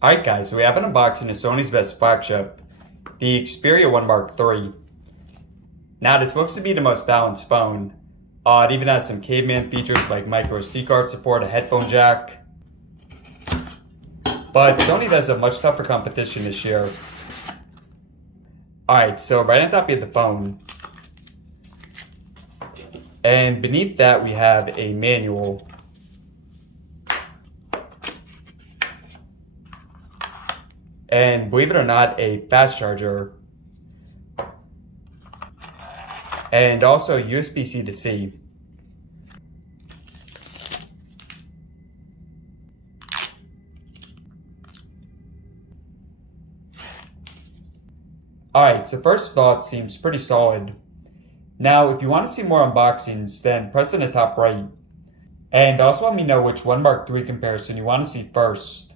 Alright guys, so we have an unboxing of Sony's best flagship, the Xperia 1 Mark III. Now this looks to be the most balanced phone. It even has some caveman features like micro SD card support, a headphone jack. But Sony does have much tougher competition this year. Alright, so right on top of the phone. And beneath that we have a manual. And believe it or not, a fast charger. And also USB-C to C. Alright, so first thought seems pretty solid. Now, if you want to see more unboxings, then press on the top right. And also let me know which 1 Mark III comparison you want to see first.